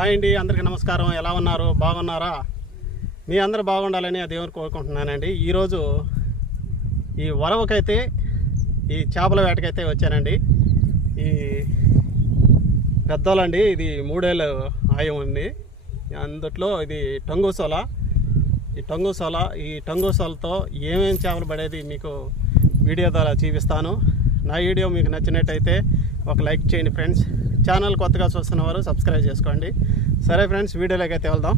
Hi అండి, అందరికీ నమస్కారం. ఎలా ఉన్నారు? బాగున్నారా? మీ అందరూ బాగుండాలని ఆ దేవుని కోరుకుంటున్నానండి. ఈరోజు ఈ వరవకైతే ఈ చేపల వేటకైతే వచ్చానండి. ఈ పెద్దోళ్ళండి, ఇది 3 ఏళ్ళ ఆయం ఉంది. అందుట్లో ఇది టంగుసోల. ఈ టంగుసోలతో ఏమేమి చేపలు పడేది మీకు వీడియో ద్వారా చూపిస్తాను. నా వీడియో మీకు నచ్చినట్టయితే ఒక లైక్ చేయండి ఫ్రెండ్స్. ఛానల్ కొత్తగా చూస్తున్న వారు సబ్స్క్రైబ్ చేసుకోండి. సరే ఫ్రెండ్స్, వీడియోలోకి అయితే వెళ్దాం.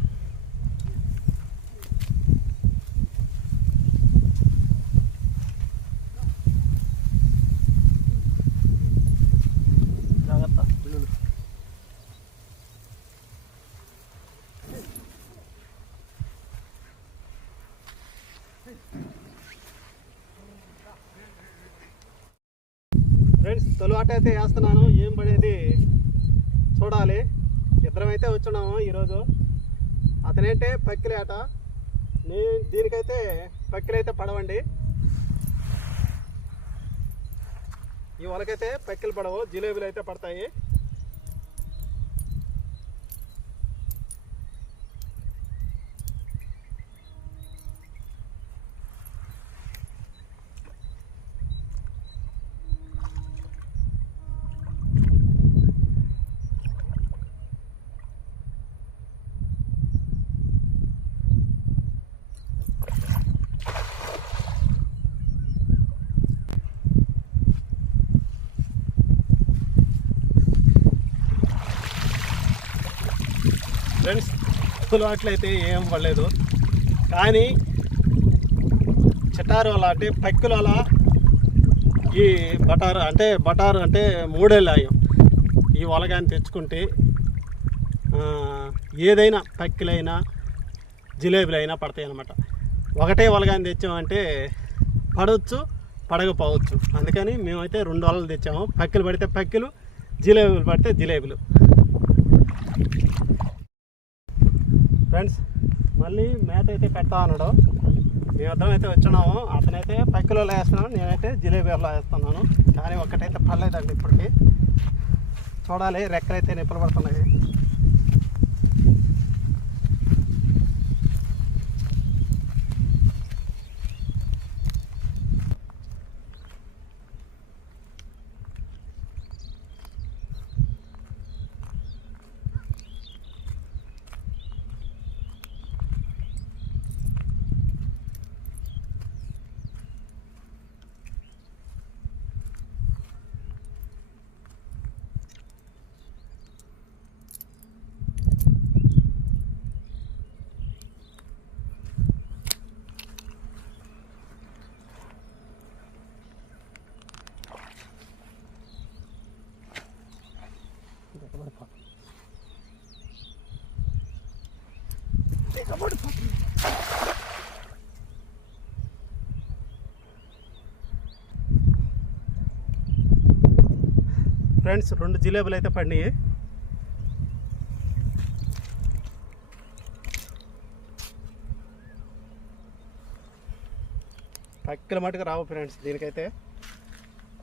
ఫ్రెండ్స్, తొలివాట అయితే వేస్తున్నాను. ఏం పడేది చూడాలి. ఇద్దరమైతే వచ్చున్నాము ఈరోజు. అతనైతే పక్కిలేట, నేను దీనికైతే పక్కిలైతే పడవండి. ఈ వలకైతే పక్కిలు పడవు, జిలేబీలు అయితే పడతాయి. ఫ్రెండ్స్, అట్లయితే ఏం పడలేదు, కానీ చిటారు వల అంటే పక్కిల వల, ఈ బటారు అంటే 3 ఏళ్ళ ఆయం ఈ వల కానీ తెచ్చుకుంటే ఏదైనా పక్కిలైనా జిలేబీలు అయినా పడతాయి అన్నమాట. ఒకటే వల కానీ తెచ్చామంటే పడవచ్చు, పడకపోవచ్చు. అందుకని మేమైతే 2 వలలు తెచ్చాము. పక్కిలు పడితే పక్కిలు, జిలేబీలు పడితే జిలేబీలు. ఫ్రెండ్స్, మళ్ళీ మేత అయితే పెట్టా అన్నాడు. మేమిద్దరం అయితే వచ్చున్నాము. అతనైతే పక్కిలో వేస్తున్నాను, నేనైతే జిలేబీలో వేస్తున్నాను. కానీ ఒక్కటైతే పడలేదండి ఇప్పటికి. చూడాలి, రెక్కలైతే నిప్పులు పడుతున్నాయి. ఫ్రెండ్స్, 2 జిలేబీలు అయితే పడినాయి. పక్కిల మటుకు రావు ఫ్రెండ్స్, దీనికైతే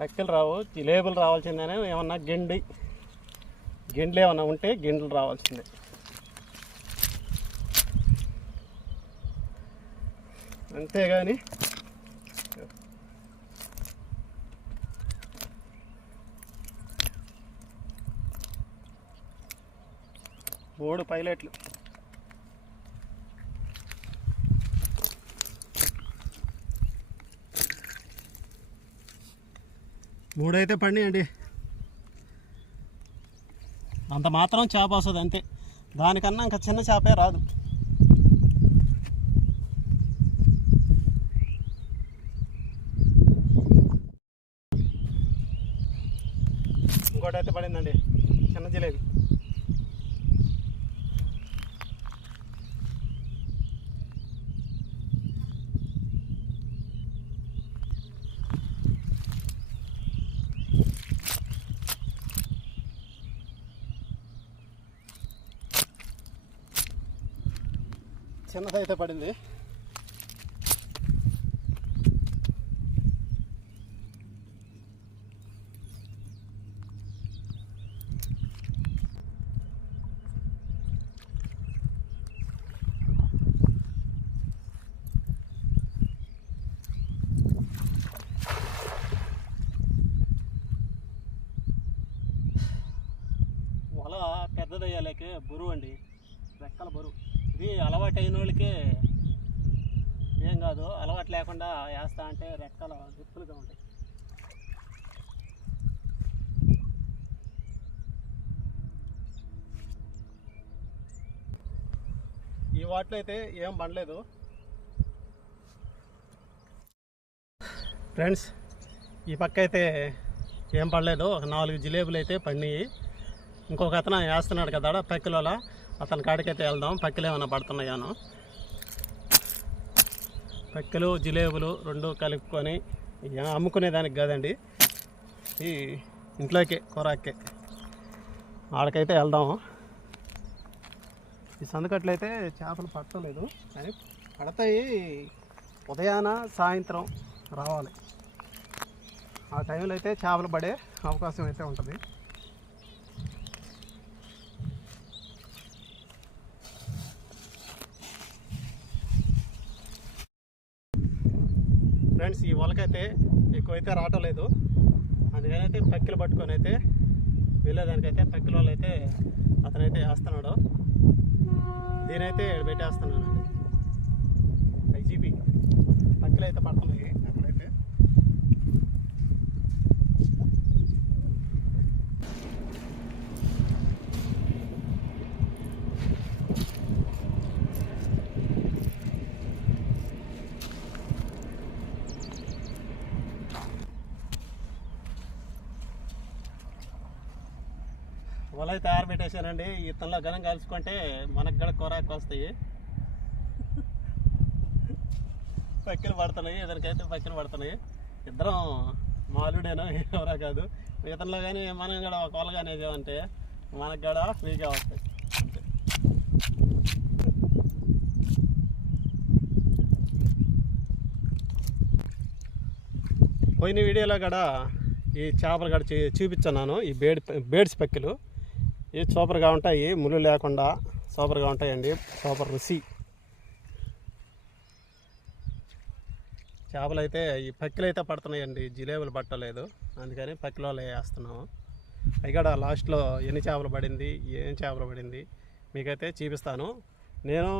పక్కిలు రావు. జిలేబీలు రావాల్సిందేనే. ఏమన్నా గిండ్లు ఏమన్నా ఉంటే గిండ్లు రావాల్సిందే. అంతేగాని మూడు పైలట్లు. మూడైతే పడినాయండి. అంత మాత్రం చేప వస్తుంది అంతే, దానికన్నా ఇంకా చిన్న చేపే రాదు. ఇంకోటి అయితే పడిందండి, చిన్న జిలేబీ. చిన్నదైతే పడింది. వేయలేకే బరువు అండి, రెక్కల బరువు. ఇది అలవాటు అయిన వాళ్ళకి ఏం కాదు, అలవాటు లేకుండా వేస్తా అంటే రెక్కలు దిప్పులుగా ఉంటాయి. ఈ వాటిలో అయితే ఏం పడలేదు ఫ్రెండ్స్. ఈ పక్క అయితే ఏం పడలేదు, ఒక 4 జిలేబులు అయితే పడినాయి. ఇంకొక అతను వేస్తున్నాడు కదా పక్కిలో, అతని కాడికైతే వెళ్దాం. పక్కిలు ఏమైనా పడుతున్నాయాను. పక్కిలు జిలేబులు 2 కలుపుకొని అమ్ముకునేదానికి కాదండి, ఈ ఇంట్లోకి కూరకే ఆడకైతే వెళ్దాము. ఈ సందుకట్లు అయితే చేపలు పట్టలేదు, కానీ పడతాయి. ఉదయాన సాయంత్రం రావాలి, ఆ టైంలో అయితే చేపలు పడే అవకాశం అయితే ఉంటుంది. ఫ్రెండ్స్, ఈ వలకైతే ఎక్కువైతే రావటం లేదు, అందుకని అయితే పక్కిలు పట్టుకొని అయితే వెళ్ళేదానికైతే పక్కిల వాళ్ళు అయితే అతనైతే వేస్తున్నాడు. దీనైతే పెట్టేస్తున్నానండి. ఐజీపీ పక్కిలు అయితే పడుతున్నాయి అక్కడైతే. వల అయితే ఆరబెట్టేశానండి. ఇతనిలో గనం కలుసుకుంటే మనకు కూడా కూరాకు వస్తాయి. పక్కిలు పడుతున్నాయి, ఇతనికైతే పక్కిలు పడుతున్నాయి. ఇద్దరం మాలుడేనా ఎవరా కాదు. ఇతనిలో కానీ మనం కూడా ఒక వల కానీ వేసామంటే మనకు కూడా ఫ్రీగా వస్తాయి అంతే. పోయిన వీడియోలో కూడా ఈ చేపలు కూడా చూపించున్నాను. ఈ బేడ్స్ పక్కిలు ఇవి సూపర్గా ఉంటాయి, ముళ్ళు లేకుండా సూపర్గా ఉంటాయండి. సూపర్ రుచి చేపలు అయితే. ఈ పక్కిలు అయితే పడుతున్నాయండి, జిలేబులు పట్టలేదు, అందుకని పక్కిలో వేస్తున్నాము. అవి కూడా లాస్ట్లో ఎన్ని చేపలు పడింది, ఏం చేపలు పడింది మీకైతే చూపిస్తాను. నేను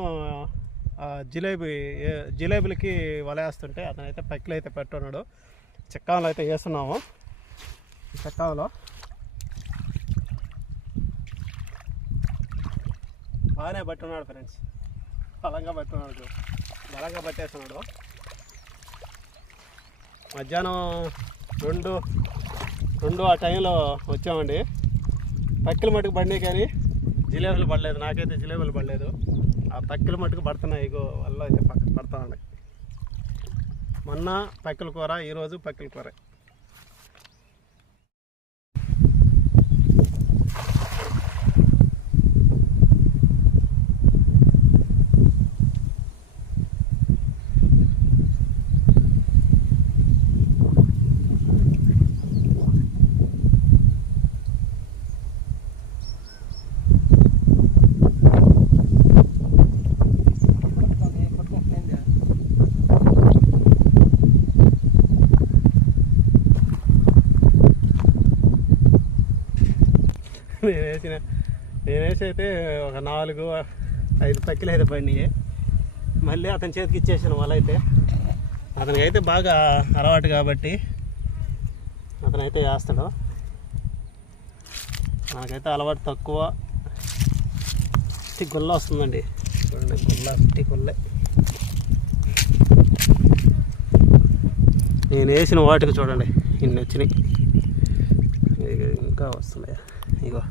జిలేబులకి వలేస్తుంటే అతనైతే పక్కిలు అయితే పెట్టున్నాడు. చిక్కాలు అయితే వేస్తున్నాము. చెక్కలో బాగానే పట్టున్నాడు ఫ్రెండ్స్, బలంగా పట్టున్నాడు, బలంగా పట్టేస్తున్నాడు. మధ్యాహ్నం 2 ఆ టైంలో వచ్చామండి. పక్కిల మట్టుకు పడినాయి కానీ జిలేబులు పడలేదు. నాకైతే జిలేబులు పడలేదు, ఆ పక్కిల మట్టుకు పడుతున్నాయి. ఇగో వల్ల అయితే పడతా ఉన్నాయి. మొన్న పక్కిల కూర, ఈరోజు పక్కిల కూర. నేనేసి అయితే ఒక 4-5 పక్కిలు అయితే పడినాయి. మళ్ళీ అతని చేతికి ఇచ్చేసాను వల అయితే. అతనికి అయితే బాగా అలవాటు కాబట్టి అతనైతే వేస్తాడు. నాకైతే అలవాటు తక్కువ. గుల్ల వస్తుందండి, చూడండి, గుల్లే. నేను వేసిన వాటికి చూడండి ఇన్ని వచ్చినాయి, ఇంకా వస్తున్నాయి. ఇగో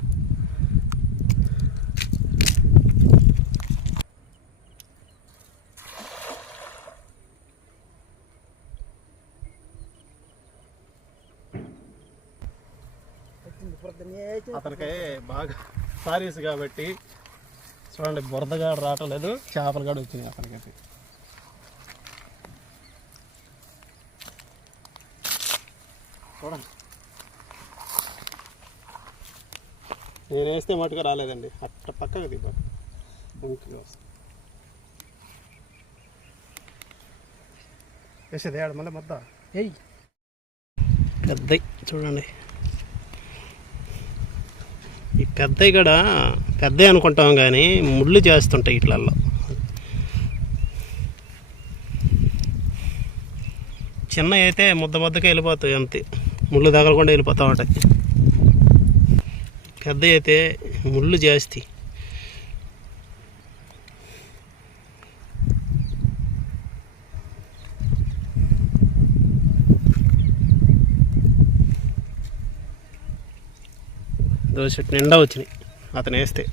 అతనికి బాగా సారీస్ కాబట్టి చూడండి, బురదగా రావటం లేదు, చేపలు కూడా వచ్చినాయి అతనికైతే. చూడండి, నేను వేస్తే మటుకు రాలేదండి, అట్ట పక్కగా దిబ్బ వేసేది ఆడ మళ్ళీ మొత్త ఏయ్ పెద్ద చూడండి. ఈ పెద్దవి కూడా పెద్దవి అనుకుంటాం కానీ ముళ్ళు చేస్తుంటాయి వీటిలలో. చిన్నవి అయితే ముద్దకి వెళ్ళిపోతాయి, అంతే ముళ్ళు తగలకుండా వెళ్ళిపోతూ ఉంటాయి. పెద్దవి అయితే ముళ్ళు జాస్తి. దోశ నిండా వచ్చినాయి అతను వేస్తే.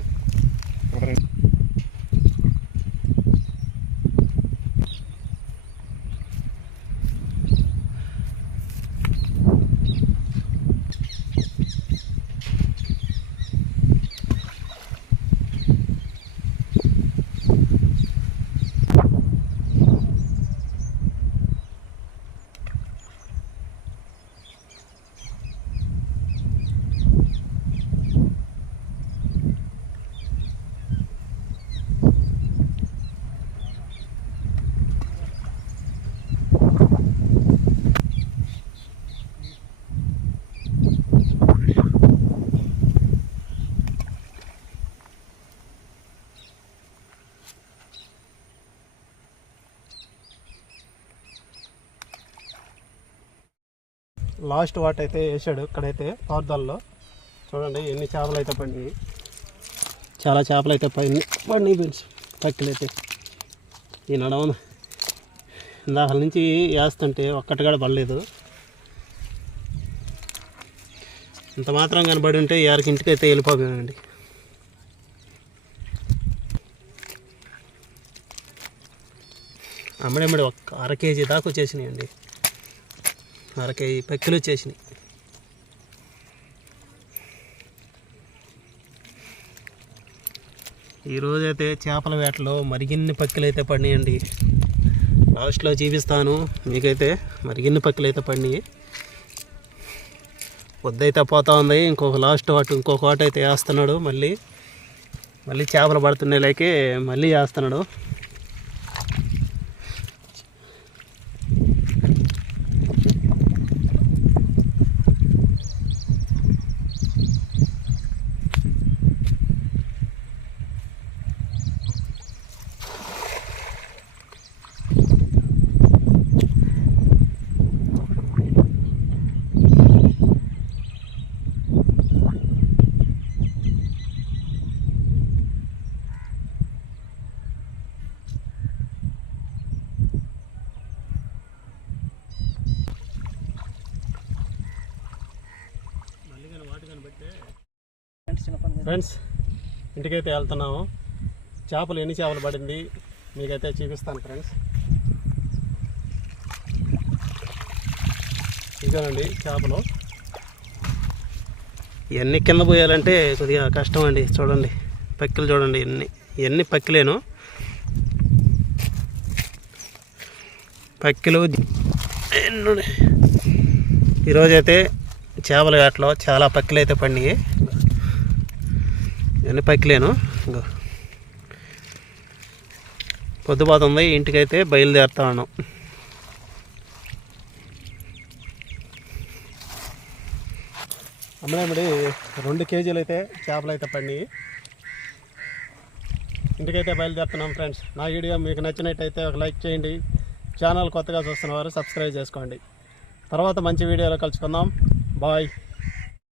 లాస్ట్ వాట్ అయితే వేసాడు ఇక్కడైతే పార్దల్లో. చూడండి ఎన్ని చేపలు అయితే పడినాయి, చాలా చేపలు అయితే పడినాయి ఫ్రెండ్స్. పక్కలు అయితే ఈ నడవన ఇందాక నుంచి వేస్తుంటే ఒక్కటి కూడా పడలేదు. ఇంత మాత్రం కనబడి ఉంటే ఇంటికి అయితే వెళ్ళిపోయానండి. అమ్మడమ్మడి ఒక 1/2 కేజీ దాకా వచ్చేసినాయండి. 1/2 కేజీ పక్కలు వచ్చేసినాయి. ఈరోజైతే చేపల వేటలో మరిగిన్ని పక్కలు అయితే పడినాయండి. లాస్ట్లో చూపిస్తాను మీకైతే. మరిగిన్ని పక్కలు అయితే పడినాయి. పొద్దైతే పోతా ఉంది. ఇంకొక వాట అయితే వేస్తున్నాడు. మళ్ళీ చేపలు పడుతున్నాయి లేకే మళ్ళీ వేస్తున్నాడు. ఫ్రెండ్స్ ఇంటికైతే వెళ్తున్నాము. చేపలు ఎన్ని చేపలు పడింది మీకైతే చూపిస్తాను ఫ్రెండ్స్. ఇదేనండి చేపలు. ఇవన్నీ కింద పోయాలంటే కొద్దిగా కష్టం అండి. చూడండి పక్కలు చూడండి, ఇవన్నీ పక్కలేను. పక్కలు ఈరోజైతే చేపల వేటలో చాలా పక్కలు అయితే పడినాయి. ఇవన్నీ పక్కలేను. పొద్దుపోతుంది, ఇంటికైతే బయలుదేరుతా ఉన్నాం. అమ్మడి 2 కేజీలు అయితే చేపలు అయితే పడినాయి. ఇంటికైతే బయలుదేరుతున్నాం ఫ్రెండ్స్. నా వీడియో మీకు నచ్చినట్టయితే ఒక లైక్ చేయండి. ఛానల్ కొత్తగా చూస్తున్నవారు సబ్స్క్రైబ్ చేసుకోండి. తర్వాత మంచి వీడియోలో కలుసుకుందాం. బాయ్.